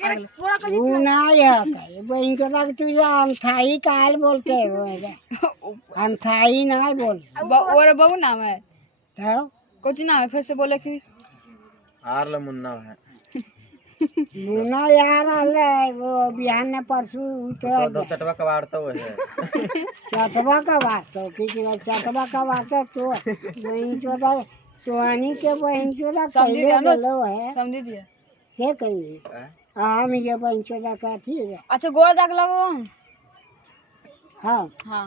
वो ना है बहन को लग तुझे अंथाई काल बोलते हो अंथाई ना बोल और बहु नाम है तो कुछ नाम है फिर से बोले कि हार मुन्ना है मुन्ना यार अल्लाह वो बिहान ने परसों तो चटवा कबाड़ता हुआ है चटवा का बात तो किसी चटवा का बात तो बहन चोदा सुहानी के बहन चोदा कहिले गलो है समझ दिया से कही हम ये बहन चोदा का थी अच्छा गोड़ दाग लगो हाँ हाँ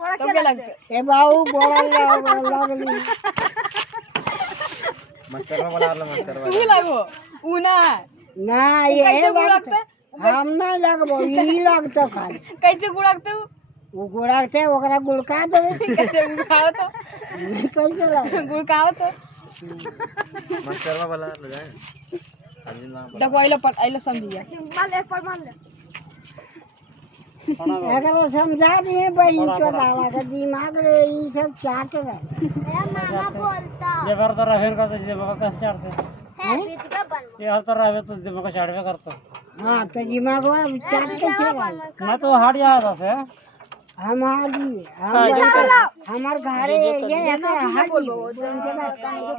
तो क्या लगता ए बाऊ गोड़ा लगली मस्टरवा वाला मस्टरवा तू लगो ऊ ना ना ये लगता हम ना लगबो ई लगता खाली कैसे गुड़कते वो गुड़ाते ओकरा गुड़का देबे कैसे गुड़काओ तो कैसे लगे गुड़काओ तो मस्टरवा वाला ले जाए देखो आइलो समझ गया मान ले एक बार मान ले अगर समझा दिए बहन चोदाला का दिमाग रे ई सब चाट रहा मेरा मामा बोलता ये बार तो रहे का तो दिमाग का चाट है ये हर तरह रहे तो दिमाग का चाट भी करता हाँ तो दिमाग में चाट कैसे रहा ना तो हट जाता से हमारी हमार घरे ये है ना हट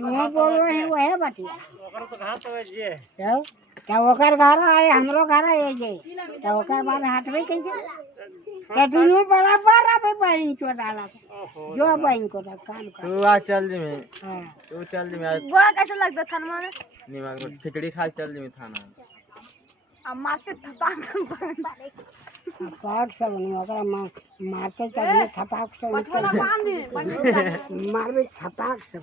मैं बोल रहे हैं वो है बटिया तो कहा तो ये तो ओकर घर आए हमरो घर आए जे तो ओकर बाद हटबे कैसे तो दुनू बराबर आबे बहन चोदाला जो बहन को काम कर तू आ चल जी में हां तू चल जी में आज गोड़ा कैसे लगता थाना में निमाग में खिचड़ी खा चल जी में थाना अब मारते पाक सब नहीं ओकरा मारते चले थपाक से मारबे थपाक से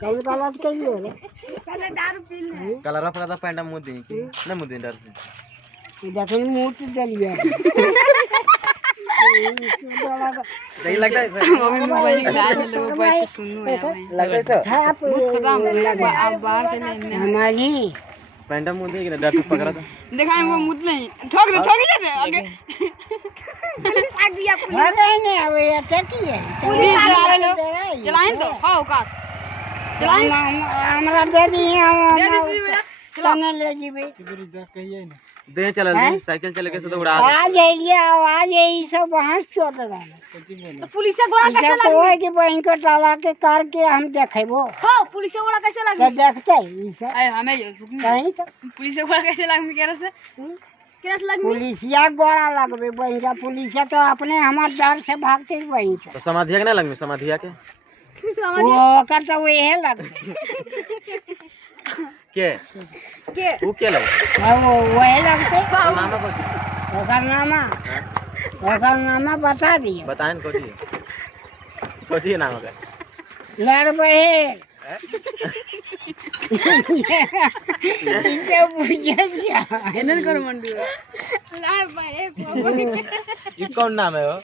कल गलत कहियो रे पहले दारू पी ले कलर पका पैंडा मुंह दी की ना मुंह दी डर से देखिए मुंह तो दलिया नहीं लगता है मम्मी मोबाइल खा ले लोग बैठ के सुनो यार लगता है आप खत्म अब बाहर से लेने हमारी पैंडा मुंह दी ना डर से पकड़ा था देखा वो मुद नहीं ठोक दे आगे पुलिस आ गया अरे नहीं अब ये टकी है पुलिस आ रहे लो चलाएं तो हां का चलाएं हमरा दे दी दे दी भैया चलाने ले जीबे कहिए ना दे चल साइकिल चले के तो उड़ा आ जाइए आवाज यही सब वहां चोट रहा तो पुलिस से गोड़ा कैसे जैसे कोई की बहन को टाला के करके हम देखेबो हां पुलिस से गोड़ा कैसे तो लगी देखते ई सब अरे हमें कहीं तो पुलिस से गोड़ा कैसे लगी केरा से लगी पुलिसिया गोड़ा लगबे बहन का पुलिसिया तो अपने हमार डर से भागते बहन तो समाधिया के ना लगमी समाधिया के वो कर तो वही लगबे के वो के लग वो वही लगते नाम को ओकर नामा बता दिए बताएं कोची नाम है लड़बे इसे बुझे जा एनन कर मंडी लड़बे ये कौन नाम है वो